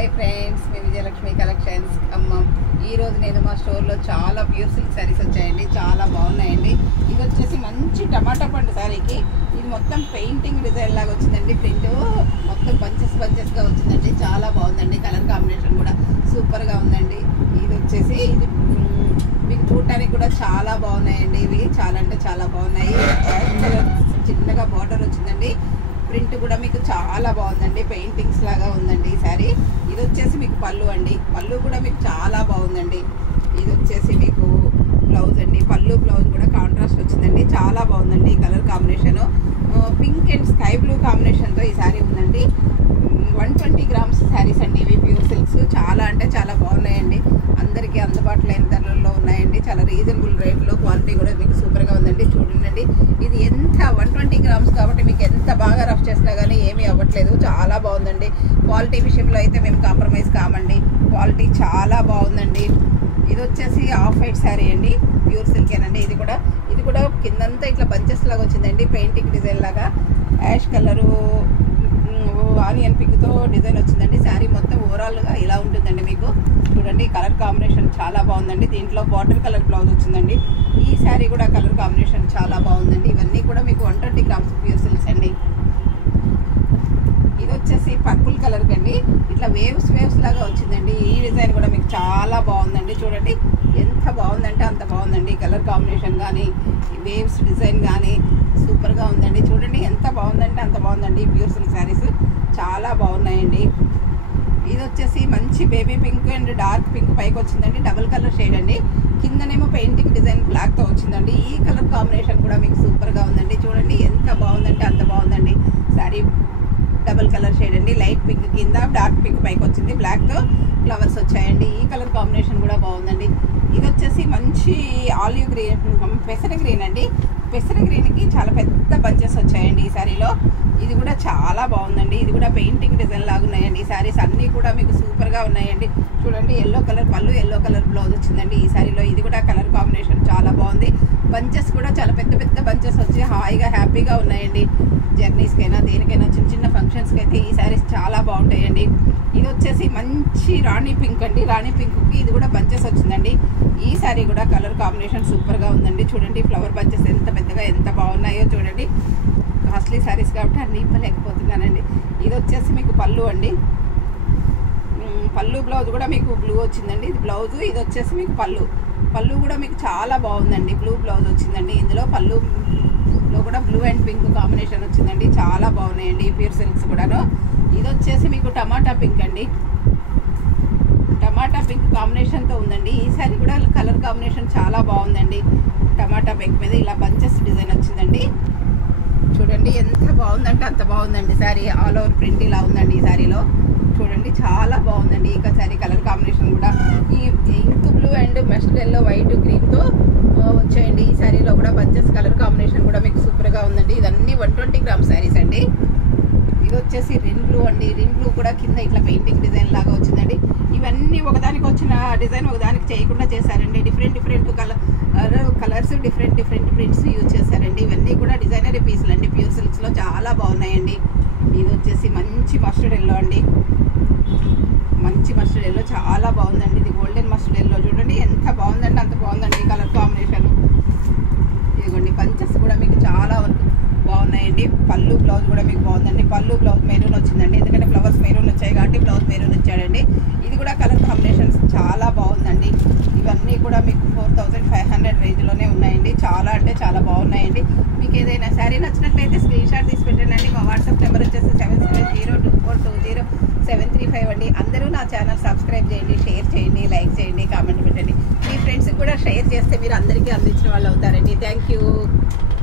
Hi friends, మీ Vijayalakshmi collections Khammam. ఈరోజు నేను మా స్టోర్లో చాలా ప్యూర్ సిల్క్ శారీస్ వచ్చాయండి. చాలా బాగున్నాయండి. ఇది వచ్చేసి మంచి టమాటా పండు శారీకి ఇది మొత్తం పెయింటింగ్ డిజైన్ లాగా వచ్చిందండి. ప్రింట్ మొత్తం బంచెస్గా వచ్చిందండి. చాలా బాగుందండి. కలర్ కాంబినేషన్ కూడా సూపర్గా ఉందండి. ఇది వచ్చేసి ఇది మీకు చూడటానికి కూడా చాలా బాగున్నాయండి. ఇవి చాలా అంటే చాలా బాగున్నాయి. చిన్నగా బార్డర్ వచ్చిందండి. ప్రింట్ కూడా మీకు చాలా బాగుందండి. పెయింటింగ్స్ లాగా ఉందండి ఈ సారీ. ఇది వచ్చేసి మీకు పళ్ళు అండి. పళ్ళు కూడా మీకు చాలా బాగుందండి. ఇది వచ్చేసి మీకు బ్లౌజ్ అండి. పళ్ళు బ్లౌజ్ కూడా కాంట్రాస్ట్ వచ్చిందండి. చాలా బాగుందండి. Colour combination pink and sky blue కాంబినేషన్తో ఈ సారీ ఉందండి. 120 గ్రామ్స్ శారీస్ అండి. ఇవి ప్యూర్ సిల్క్స్ చాలా అంటే చాలా బాగున్నాయండి. అందరికీ అందుబాటులో అయిన ధరల్లో ఉన్నాయండి. చాలా రీజనబుల్ రేట్లో క్వాలిటీ కూడా మీకు సూపర్గా ఉందండి. చూడండి, ఇది ఎంత 120 గ్రామ్స్ కాబట్టి మీకు ఎంత బాగా రఫ్ చేసినా కానీ ఏమీ అవ్వట్లేదు. చాలా బాగుందండి. క్వాలిటీ విషయంలో అయితే మేము కాంప్రమైజ్ కామండి. క్వాలిటీ చాలా బాగుందండి. ఇది వచ్చేసి ఆఫ్ వైట్ శారీ అండి. ప్యూర్ సిల్కేనండి. ఇది కూడా కిందంతా ఇట్లా బంచెస్ లాగా వచ్చిందండి. పెయింటింగ్ డిజైన్ లాగా యాష్ కలరు ఆనియన్ పింక్తో డిజైన్ వచ్చిందండి. శారీ మొత్తం ఓవరాల్గా ఇలా ఉంటుందండి. మీకు చూడండి, కలర్ కాంబినేషన్ చాలా బాగుందండి. దీంట్లో వాటర్ కలర్ బ్లౌజ్ వచ్చిందండి. ఈ శారీ కూడా కలర్ కాంబినేషన్ చాలా బాగుందండి. ఇవన్నీ కూడా మీకు 120 గ్రామ్స్ ప్యూర్ సిల్క్స్ అండి. ఇది వచ్చేసి పర్పుల్ కలర్ కండి. ఇట్లా వేవ్స్ లాగా వచ్చిందండి. ఈ డిజైన్ కూడా మీకు చాలా బాగుందండి. చూడండి ఎంత బాగుందంటే అంత బాగుందండి. కలర్ కాంబినేషన్ కానీ వేవ్స్ డిజైన్ కానీ సూపర్గా ఉందండి. చూడండి ఎంత బాగుందంటే అంత బాగుందండి. ప్యూర్ సిల్క్ శారీస్ చాలా బాగున్నాయండి. ఇది వచ్చేసి మంచి baby pink and dark pink పైకి వచ్చిందండి. డబుల్ కలర్ షేడ్ అండి. కిందనేమో పెయింటింగ్ డిజైన్ బ్లాక్తో వచ్చిందండి. ఈ కలర్ కాంబినేషన్ కూడా మీకు సూపర్గా ఉందండి. చూడండి ఎంత బాగుందంటే అంత బాగుందండి. శారీ డబుల్ కలర్ షేడ్ అండి. లైట్ పింక్ కింద డార్క్ పింక్ పైకి వచ్చింది. బ్లాక్తో ఫ్లవర్స్ వచ్చాయండి. ఈ కలర్ కాంబినేషన్ కూడా బాగుందండి. ఇది వచ్చేసి మంచి ఆలివ్ గ్రీన్, పెసర గ్రీన్ అండి. పెసర గ్రీన్కి చాలా పెద్ద బంచెస్ వచ్చాయండి ఈ శారీలో. ఇది కూడా చాలా బాగుందండి. ఇది కూడా పెయింటింగ్ డిజైన్ లాగా ఉన్నాయండి. ఈ శారీస్ అన్నీ కూడా మీకు సూపర్గా ఉన్నాయండి. చూడండి, ఎల్లో కలర్ పళ్ళు, ఎల్లో కలర్ బ్లౌజ్ వచ్చిందండి ఈ శారీలో. ఇది కూడా కలర్ కాంబినేషన్ చాలా బాగుంది. బంచెస్ కూడా చాలా పెద్ద బంచెస్ వచ్చి హాయిగా హ్యాపీగా ఉన్నాయండి. జర్నీస్కైనా దేనికైనా చిన్న ఫంక్షన్స్కి అయితే ఈ శారీస్ చాలా బాగుంటాయండి. ఇది వచ్చేసి మంచి రాణి పింక్ అండి. రాణి పింక్కి ఇది కూడా బంచెస్ వచ్చిందండి. ఈ శారీ కూడా కలర్ కాంబినేషన్ సూపర్గా ఉందండి. చూడండి ఫ్లవర్ బంచెస్ ఎంత పెద్దగా ఎంత బాగున్నాయో చూడండి. కాస్ట్లీ శారీస్ కాబట్టి అన్ని ఇవ్వలేకపోతున్నానండి. ఇది వచ్చేసి మీకు పళ్ళు అండి. పళ్ళు బ్లౌజ్ కూడా మీకు బ్లూ వచ్చిందండి. ఇది బ్లౌజు, ఇది వచ్చేసి మీకు పళ్ళు కూడా మీకు చాలా బాగుందండి. బ్లూ బ్లౌజ్ వచ్చిందండి. ఇందులో పళ్ళులో కూడా బ్లూ అండ్ పింక్ కాంబినేషన్ వచ్చిందండి. చాలా బాగున్నాయండి ఈ ప్యూర్ సిల్క్స్ కూడాను. ఇది వచ్చేసి మీకు టమాటా పింక్ అండి. టమాటా పింక్ కాంబినేషన్తో ఉందండి. ఈ సారీ కూడా కలర్ కాంబినేషన్ చాలా బాగుందండి. టమాటా పింక్ మీద ఇలా బంచెస్ డిజైన్ వచ్చిందండి. చూడండి ఎంత బాగుందంటే అంత బాగుందండి. శారీ ఆల్ ఓవర్ ప్రింట్ ఇలా ఉందండి ఈ శారీలో. చూడండి చాలా బాగుందండి. ఇక శారీ కలర్ కాంబినేషన్ కూడా ఈ ink blue and mustard yellow white గ్రీన్తో వచ్చాయండి. ఈ శారీలో కూడా బంచెస్ కలర్ కాంబినేషన్ కూడా మీకు సూపర్గా ఉందండి. ఇదన్నీ 120 గ్రామ్స్ శారీస్ అండి. ఇది వచ్చేసి రిన్ బ్లూ అండి. రిన్ బ్లూ కూడా కింద ఇట్లా పెయింటింగ్ డిజైన్ లాగా వచ్చిందండి. ఇవన్నీ ఒకదానికి వచ్చిన డిజైన్ ఒకదానికి చేయకుండా చేశారండి. Different colours different prints use చేశారండి. ఇవన్నీ కూడా డిజైనరీ పీసులు అండి. ప్యూర్ సిల్క్స్లో చాలా బాగున్నాయండి. ఇది వచ్చేసి మంచి మస్టర్డ్ ఎల్లో అండి. మంచి మస్టర్డ్ ఎల్లో చాలా బాగుందండి. ఇది గోల్డెన్ మస్టర్డ్ ఎల్లో. చూడండి ఎంత బాగుందండి అంత బాగుందండి కలర్ కాంబినేషన్. ఇదిగోండి బంచెస్ కూడా మీకు చాలా బాగున్నాయండి. పళ్ళు బ్లౌజ్ కూడా మీకు బాగుందండి. పళ్ళు బ్లౌజ్ మెరూన్ వచ్చిందండి. ఎందుకంటే ఫ్లవర్స్ మెరూన్ వచ్చాయి కాబట్టి బ్లౌజ్ మెరూన్ వచ్చాడండి. ఇది కూడా కలర్ కాంబినేషన్స్ చాలా బాగుందండి. ఇవన్నీ కూడా మీకు 4500 రేంజ్లోనే ఉన్నాయండి. చాలా అంటే చాలా బాగున్నాయండి. మీకు ఏదైనా శారీ నచ్చినట్లయితే స్క్రీన్ షాట్ తీసి పెట్టండి. మా వాట్సాప్ నెంబర్ వచ్చేసి 7002420735 అండి. అందరూ నా ఛానల్ సబ్స్క్రైబ్ చేయండి, షేర్ చేయండి, లైక్ చేయండి, కామెంట్ పెట్టండి. మీ ఫ్రెండ్స్కి కూడా షేర్ చేస్తే మీరు అందరికీ అందించిన వాళ్ళు అవుతారండి. Thank you.